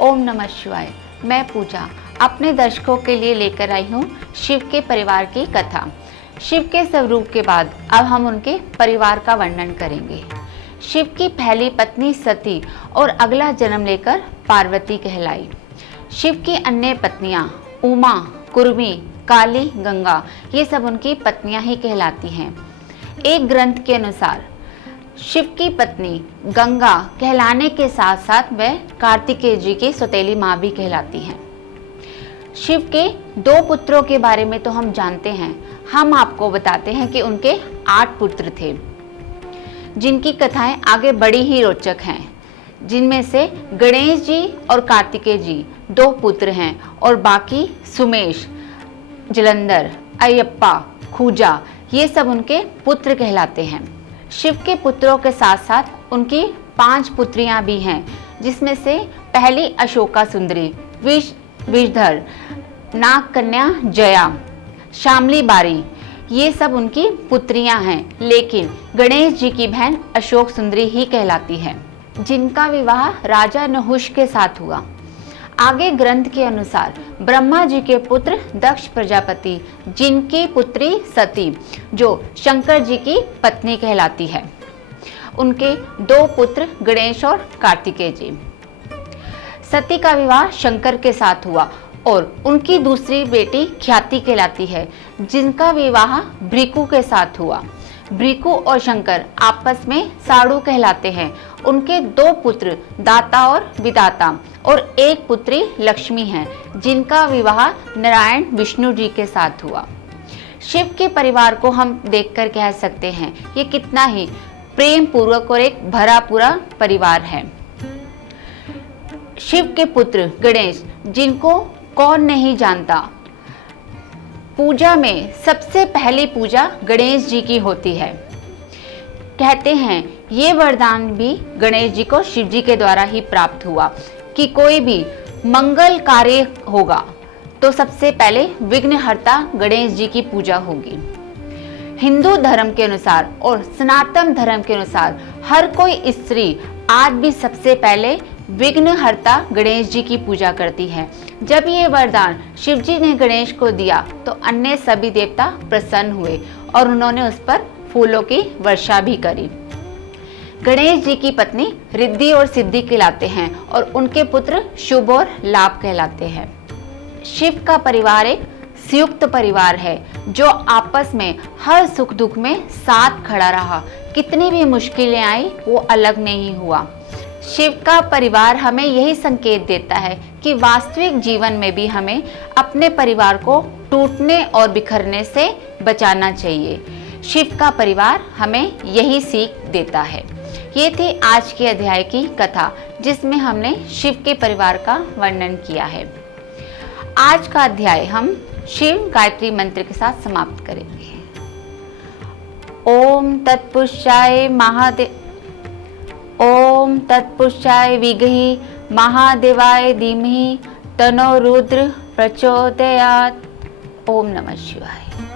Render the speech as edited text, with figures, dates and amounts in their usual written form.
ओम नमः शिवाय। मैं पूजा अपने दर्शकों के लिए लेकर आई हूँ शिव के परिवार की कथा। शिव के स्वरूप के बाद अब हम उनके परिवार का वर्णन करेंगे। शिव की पहली पत्नी सती और अगला जन्म लेकर पार्वती कहलाई। शिव की अन्य पत्नियां उमा, कुर्मी, काली, गंगा ये सब उनकी पत्नियां ही कहलाती हैं। एक ग्रंथ के अनुसार शिव की पत्नी गंगा कहलाने के साथ साथ वह कार्तिकेय जी की सौतेली माँ भी कहलाती हैं। शिव के 2 पुत्रों के बारे में तो हम जानते हैं। हम आपको बताते हैं कि उनके 8 पुत्र थे, जिनकी कथाएं आगे बड़ी ही रोचक हैं। जिनमें से गणेश जी और कार्तिकेय जी 2 पुत्र हैं और बाकी सुमेश, जलंधर, अयप्पा, खूजा ये सब उनके पुत्र कहलाते हैं। शिव के पुत्रों के साथ साथ उनकी 5 पुत्रियां भी हैं, जिसमें से पहली अशोका सुंदरी, विषधर, नाग कन्या जया, शामली बारी ये सब उनकी पुत्रियां हैं। लेकिन गणेश जी की बहन अशोक सुंदरी ही कहलाती है, जिनका विवाह राजा नहुष के साथ हुआ। आगे ग्रंथ के अनुसार ब्रह्मा जी के पुत्र दक्ष प्रजापति, जिनकी पुत्री सती जो शंकर जी की पत्नी कहलाती है, उनके 2 पुत्र गणेश और कार्तिकेय जी। सती का विवाह शंकर के साथ हुआ और उनकी दूसरी बेटी ख्याति कहलाती है, जिनका विवाह भृगु के साथ हुआ। भृगु और शंकर आपस में साड़ू कहलाते हैं। उनके 2 पुत्र दाता और विदाता और एक पुत्री लक्ष्मी हैं, जिनका विवाह नारायण विष्णु जी के साथ हुआ। शिव के परिवार को हम देखकर कह सकते हैं ये कितना ही प्रेम पूर्वक और एक भरा पूरा परिवार है। शिव के पुत्र गणेश, जिनको कौन नहीं जानता। पूजा में सबसे पहली पूजा गणेश जी की होती है। कहते हैं ये वरदान भी गणेश जी को शिव जी के द्वारा ही प्राप्त हुआ कि कोई भी मंगल कार्य होगा तो सबसे पहले विघ्नहर्ता गणेश जी की पूजा होगी। हिंदू धर्म के अनुसार और सनातन धर्म के अनुसार हर कोई स्त्री आज भी सबसे पहले विघ्नहर्ता गणेश जी की पूजा करती है। जब ये वरदान शिव जी ने गणेश को दिया तो अन्य सभी देवता प्रसन्न हुए और उन्होंने उस पर फूलों की वर्षा भी करी। गणेश जी की पत्नी रिद्धि और सिद्धि कहलाते हैं और उनके पुत्र शुभ और लाभ कहलाते हैं। शिव का परिवार एक संयुक्त परिवार है, जो आपस में हर सुख दुख में साथ खड़ा रहा। कितनी भी मुश्किलें आई वो अलग नहीं हुआ। शिव का परिवार हमें यही संकेत देता है कि वास्तविक जीवन में भी हमें अपने परिवार को टूटने और बिखरने से बचाना चाहिए। शिव का परिवार हमें यही सीख देता है। ये थी आज के अध्याय की कथा, जिसमें हमने शिव के परिवार का वर्णन किया है। आज का अध्याय हम शिव गायत्री मंत्र के साथ समाप्त करेंगे। ओम तत्पुरुषाय महादेव, ओम तत्पुरुषाय विद्महे महादेवाय धीमहि तन्नो रुद्र प्रचोदयात्। ओम नमः शिवाय।